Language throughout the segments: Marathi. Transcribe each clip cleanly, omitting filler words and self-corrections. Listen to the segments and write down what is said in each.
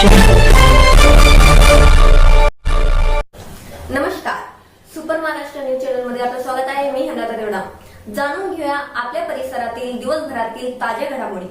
नमस्कार, सुपर महाराष्ट्र न्यूज चॅनल मध्ये आपलं स्वागत आहे. मी हंगाता देवडा. जाणून घेऊया आपल्या परिसरातील दिवसभरातील ताज्या घडामोडी.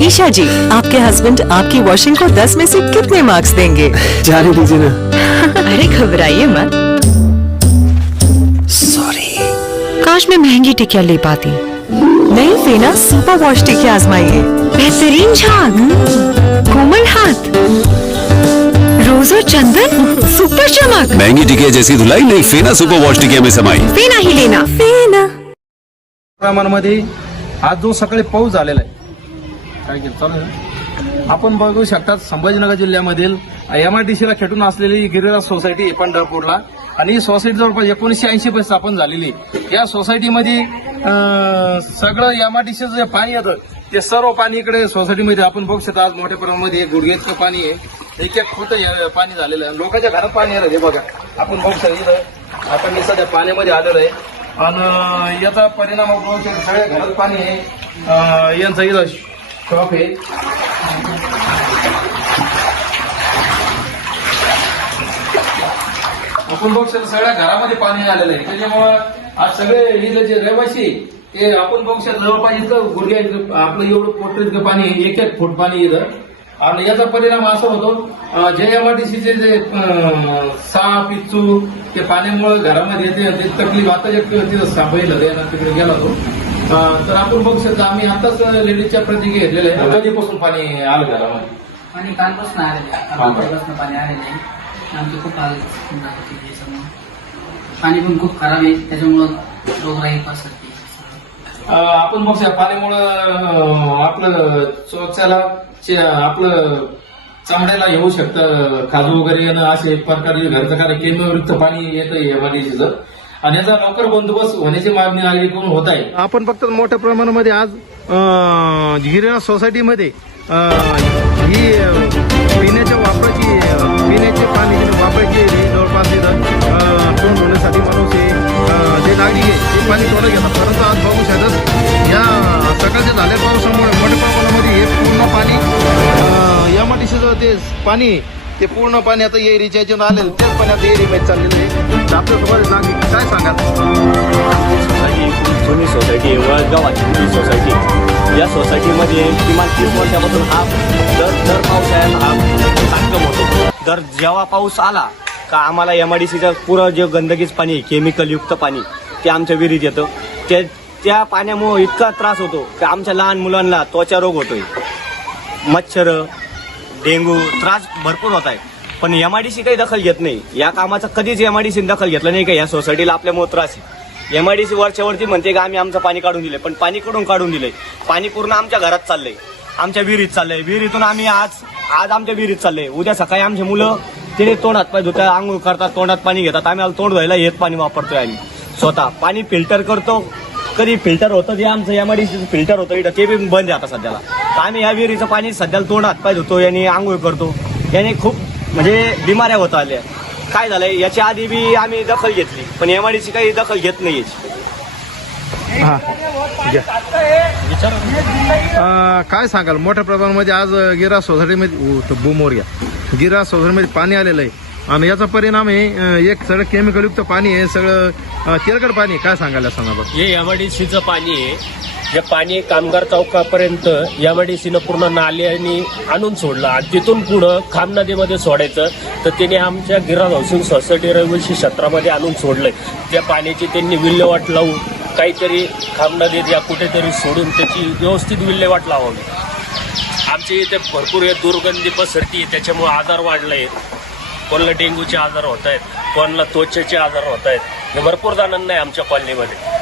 ईशा जी, आपके हस्बैंड आपकी वॉशिंग को 10 में से कितने मार्क्स देंगे? जाने दीजिए ना। अरे घबराइए मत। सॉरी। काश मैं महंगी टिकिया ले पाती। नहीं फेना सुपर वॉश टिकिया आजमाइए। बेहतरीन झाग, कोमल हाथ, रोज और चंदन, सुपर चमक। महंगी टिकिया जैसी धुलाई नहीं, फेना सुपर वॉश टिकिया में समाई। फेना ही लेना, फेना। प्रमाणामध्ये आज जो सकाळी पाऊस झालेला आहे, काय केलं चालू आहे? आपण बघू शकतात संभाजीनगर जिल्ह्यामधील MIDCला खेटून असलेली गिरिराज सोसायटी आहे पंढरपूरला, आणि ही सोसायटी जवळपास 1980 पासून स्थापन झालेली. या सोसायटीमध्ये सगळं MIDCचं जे पाणी येतं ते सर्व पाणी इकडे सोसायटीमध्ये आपण बघू शकता. आज मोठ्या प्रमाणामध्ये गुडघे इतकं पाणी आहे, एक फूट पाणी झालेलं आहे. लोकांच्या घरात पाणी आलं हे बघा, आपण बघू शकता. इथं आता मी सध्या पाण्यामध्ये आलेलो आहे आणि याचा परिणाम बघू शकता. सगळ्या घरात पाणी आहे. यांचं इथं शॉप आहे. आपण बघू शकतो सगळ्या घरामध्ये पाणी आलेलं आहे. त्याच्यामुळं आज सगळे इथले जे रहिवासी ते आपण बघू शकतो जवळपास इतकं गुडघ्या आपलं एवढं पोट इतकं पाणी आहे, एक फूट पाणी इथं. आणि याचा परिणाम असा होतो, जे MIDCचे जे साप पिच्चू ते पाण्यामुळे घरामध्ये येते, ते तकलीफ आता तिथं सापडलं तिकडे गेला होतो. तर आपण बघू शकतो आम्ही आताच लेडीजच्या प्रतिक्रिया घेतलेल्या आहे. कधीपासून पाणी आलं घरामध्ये? पाणी कालपासून आलेलं पाणी आलेलं आहे. आमचे खूप हाल पाणी पण खूप खराब आहे, त्याच्यामुळं रोगराई पसरते. आपण बघू शकतो पाण्यामुळं आपलं चोचाला आपलं चामड्याला येऊ शकतं, खाजू वगैरे येणं, असे प्रकारे घरचं कार्य केमिकलयुक्त पाणी येतं MIDCचं, आणि याचा लवकर बंदोबस्त होण्याची मागणी नागरिकांकडून होत आहे. आपण फक्त मोठ्या प्रमाणामध्ये आज गिरिराज सोसायटीमध्ये ही पिण्याच्या पिण्याचे पाणी वापरायची जवळपास तोंड धुण्यासाठी माणूस जे नागरिक आहे ते पाणी तोडत घेतात. परंतु आज बघू शकतात या सकाळच्या झाल्या पावसामुळे मोठ्या प्रमाणामध्ये हे पूर्ण पाणी MIDCचं ते पाणी ते पूर्ण पाणी आता एरीच्या याच्यात आलेलं, तेच पाणी आता एरीमध्ये चाललेलं आहे. आपल्यासोबत नागरिक काय सांगाल? जुनी सोसायटी वळगावाची सोसायटी, या सोसायटीमध्ये किमान 30 वर्षापासून हा दर पावसाळ्यात हा संगम होतो. दर जेव्हा पाऊस आला का आम्हाला MIDCचं पुरं जे गंदगीच पाणी, केमिकलयुक्त पाणी ते आमच्या विहिरीत येतं. त्या पाण्यामुळे इतका त्रास होतो की आमच्या लहान मुलांना त्वचा रोग होतोय, मच्छर, डेंगू, त्रास भरपूर होत आहे. पण MIDC काही दखल घेत नाही. या कामाचा कधीच MIDC दखल घेतलं नाही का या सोसायटीला आपल्यामुळे त्रास आहे. MIDC वरच्यावरती म्हणते का आम्ही आमचं पाणी काढून दिलंय, पण पाणी कुठून काढून दिलंय? पाणी पूर्ण आमच्या घरात चाललंय, आमच्या विहिरीत चाललंय. विहिरीतून आम्ही आज आमच्या विहिरीत चाललंय. उद्या सकाळी आमची मुलं तिने तोंड हातपाय धुतात, आंघोळ करतात, तोंडात पाणी घेतात. आम्ही तोंड धुवायला हेच पाणी वापरतोय. आम्ही स्वतः पाणी फिल्टर करतो. कधी फिल्टर होतं जे आमचं एमआयडीसीचं फिल्टर होतं इथं, ते बी बंद आहे आता सध्याला. आम्ही या विहिरीचं पाणी सध्याला तोंड हातपाय धुतो, याने आंघोळ करतो. याने खूप म्हणजे बिमाऱ्या होत आल्या. काय झालंय, याच्या आधी बी आम्ही दखल घेतली, पण एमआयडीसी काही दखल घेत नाही. काय सांगाल मोठ्या प्रमाणामध्ये आज गिरा सोसायटीमध्ये बुमोर घ्या गिरा सोसायटीमध्ये पाणी आलेलं आहे आणि याचा परिणाम आहे एक सगळं केमिकलयुक्त पाणी आहे, सगळं तेलकट पाणी आहे. काय सांगाल या संदर्भात? हे एमआयडीसीचं पाणी आहे. जे पाणी कामगार चौकापर्यंत एमआयडीसीनं पूर्ण नाल्यानी आणून सोडलं आणि तिथून पुढं खाम नदीमध्ये सोडायचं, तर त्याने आमच्या गिरा हाऊसिंग सोसायटी रहिवासी क्षेत्रामध्ये आणून सोडलंय. त्या पाण्याची त्यांनी विल्हेवाट लावून काहीतरी खाम नदीत या कुठेतरी सोडून त्याची व्यवस्थित विल्हेवाट लावावी. आमच्या इथे भरपूर हे दुर्गंधी पसरती, त्याच्यामुळे आजार वाढले. कोणाला डेंग्यूचे आजार होत आहेत, कोणाला त्वचेचे आजार होत आहेत. हे भरपूर जणांना आहे आमच्या कॉलनीमध्ये.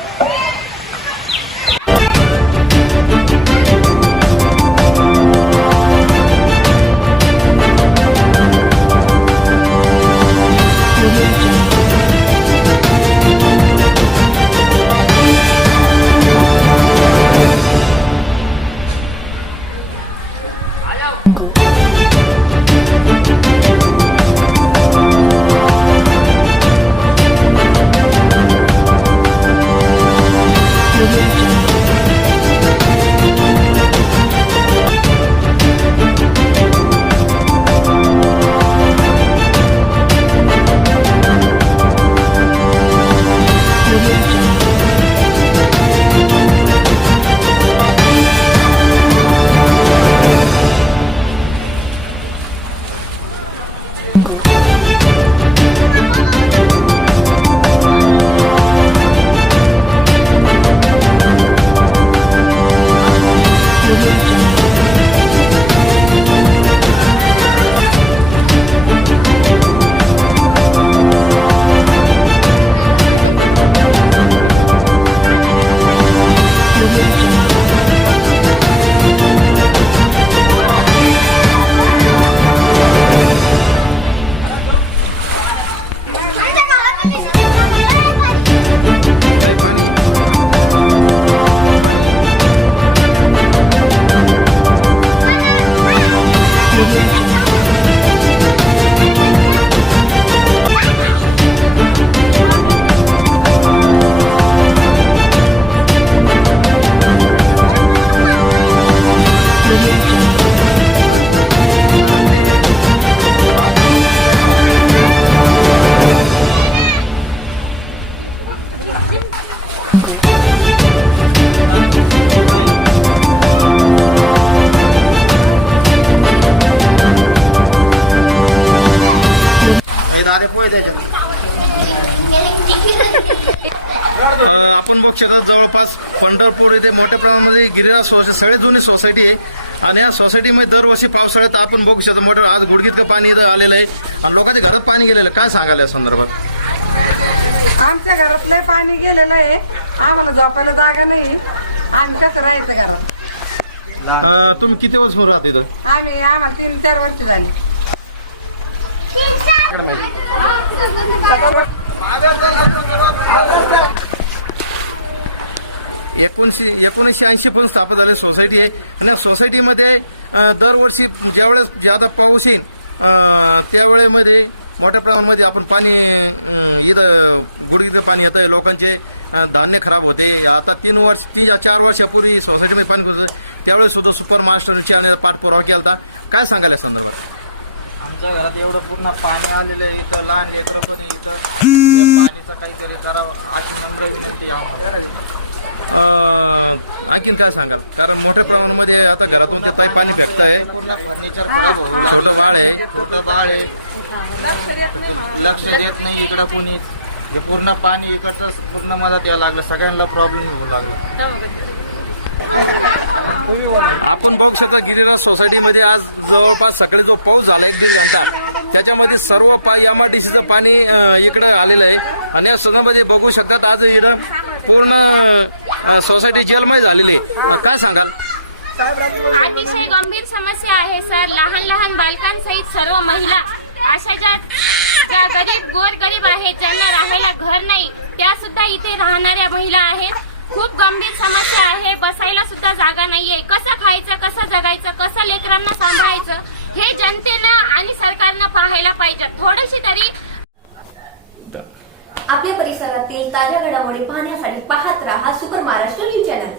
आपण बघू शकता जवळपास पंढरपूर येथे मोठ्या प्रमाणामध्ये गिरिराज सोसायटी सगळी जुनी सोसायटी आहे आणि या सोसायटीमध्ये दरवर्षी पावसाळ्यात आपण बघू शकतो मोठं आज गुडघीतलं पाणी इथं आलेलं आहे आणि लोकांच्या घरात पाणी गेलेलं. काय सांगाल या संदर्भात? आमच्या घरातलं पाणी गेलेलं आहे, आम्हाला झोपायला जागा नाही, आम्ही कसं राहायचं घरात? तुम्ही किती वर्ष राहता इथं? आम्हाला 3-4 वर्ष झाली. एकोणीसशे 1980 पण स्थापन झाली सोसायटी आहे आणि सोसायटीमध्ये दरवर्षी ज्यावेळेस ज्यादा पाऊस येईल त्यावेळेमध्ये मोठ्या प्रमाणामध्ये आपण पाणी इथं गुडघीचं पाणी येतं. लोकांचे धान्य खराब होते. आता 3-4 वर्षापूर्वी सोसायटीमध्ये पाणी घुसलं त्यावेळेस सुद्धा सुपर मास्टरच्या पाठपुरावा केला होता. काय सांगाल या संदर्भात? आमच्या घरात एवढं पूर्ण पाणी आलेलं आहे. इथं लहान लेकरं पण इथं पाणीचा काहीतरी करावं अशी नम्र विनंती आणखीन काय सांगाल? कारण मोठ्या प्रमाणामध्ये आता घरातून जे ताई पाणी फेकताय, फर्निचर छोटं बाळ आहे लक्ष देत नाही इकडं कोणीच. हे पूर्ण पाणी इकडचं पूर्ण मदत यायला लागलं, सगळ्यांना प्रॉब्लेम होऊ लागला. आपण बघू शकता गिरिराज सोसायटीमध्ये आज जवळपास सगळे जो पाऊस झालाय त्याच्यामध्ये सर्व एमआयडीसीचं पाणी इकडं आलेलं आहे आणि या सोसायटीमध्ये बघू शकतात आज इकडं पूर्ण सोसायटी जलमय झालेली आहे. काय सांगाल? अतिशय गंभीर समस्या आहे सर. लहान लहान बालकांसहित सर्व महिला अशा ज्या गरीब गोरगरीब आहेत ज्यांना राहायला घर नाही त्या सुद्धा इथे राहणाऱ्या महिला आहेत. खूप गंभीर समस्या आहे. बसायला सुद्धा जागा नाहीये. कसं खायचं, कसं जगायचं, कसं लेकरांना सांभाळायचं हे जनतेनं आणि सरकारनं पाहायला पाहिजे. थोडीशी तरी आपल्या परिसरातील ताज्या घडामोडी पाहण्यासाठी पाहत राहा सुपर महाराष्ट्र न्यूज चॅनल.